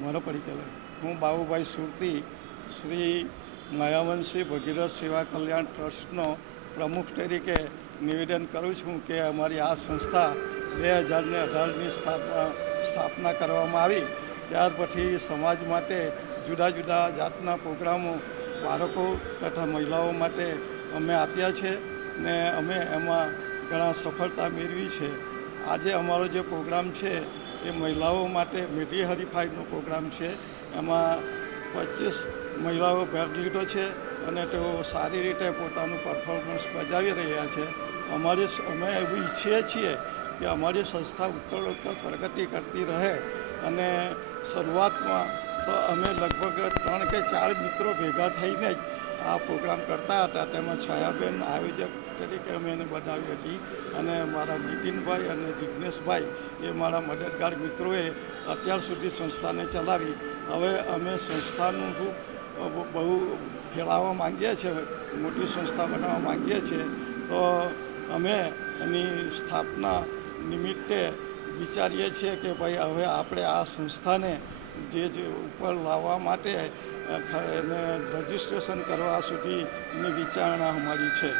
મારો પરિચય હું બાબુભાઈ સુરતી શ્રી માયાવંશી ભગીરથ સેવા કલ્યાણ ટ્રસ્ટનો પ્રમુખ તરીકે નિવેદન કરું છું કે અમારી આ સંસ્થા 2018ની સ્થાપના કરવામાં આવી. ત્યાર પછી સમાજ માટે જુદા જુદા જાતના પ્રોગ્રામો બાળકો તથા મહિલાઓ માટે અમે આપ્યા છે ને અમે એમાં ઘણા સફળતા મેળવી છે. આજે અમારો જે પ્રોગ્રામ છે એ મહિલાઓ માટે મેડી હરીફાઈનો પ્રોગ્રામ છે. એમાં 25 મહિલાઓ ભાગ લીધો છે અને તેઓ સારી રીતે પોતાનું પરફોર્મન્સ બજાવી રહ્યા છે. અમે એવું ઈચ્છીએ છીએ કે અમારી સંસ્થા ઉત્તરોત્તર પ્રગતિ કરતી રહે અને શરૂઆતમાં તો અમે લગભગ 3 કે 4 મિત્રો ભેગા થઈને જ આ પ્રોગ્રામ કરતા હતા. તેમાં છાયાબેન આયોજક તરીકે અમે એને બનાવી હતી અને મારા નીતિનભાઈ અને જિજ્ઞેશભાઈ એ મારા મદદગાર મિત્રોએ અત્યાર સુધી સંસ્થાને ચલાવી. હવે અમે સંસ્થાનું રૂપ બહુ ફેલાવવા માંગીએ છીએ, મોટી સંસ્થા બનાવવા માંગીએ છીએ. તો અમે એની સ્થાપના નિમિત્તે વિચારીએ છીએ કે ભાઈ હવે આપણે આ સંસ્થાને જે ઉપર લાવવા માટે એને રજિસ્ટ્રેશન કરવા સુધીની વિચારણા અમારી છે.